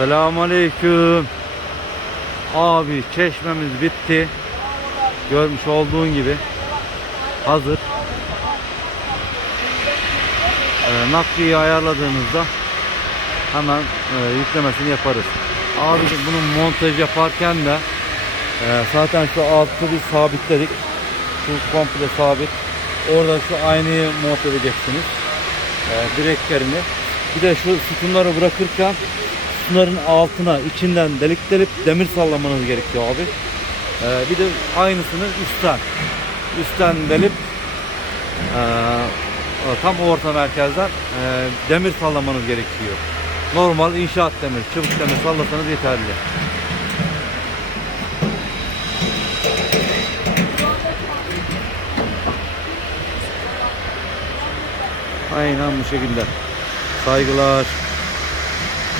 Selamünaleyküm. Abi çeşmemiz bitti. Görmüş olduğun gibi hazır. Ee, nakliyi ayarladığınızda hemen e, yüklemesini yaparız. Abi bunun montaj yaparken de e, zaten şu altı bir sabitledik. Şu komple sabit. Orada şu aynayı monte edeceksiniz. E, direklerini. Bir de şu sütunları bırakırken sütunların altına içinden delik delip demir sallamanız gerekiyor abi. E, bir de aynısını üstten. Üstten delip e, tam orta merkezden e, demir sallamanız gerekiyor. Normal inşaat demir, çubuk demir sallasanız yeterli. Aynen bu şekilde. Saygılar.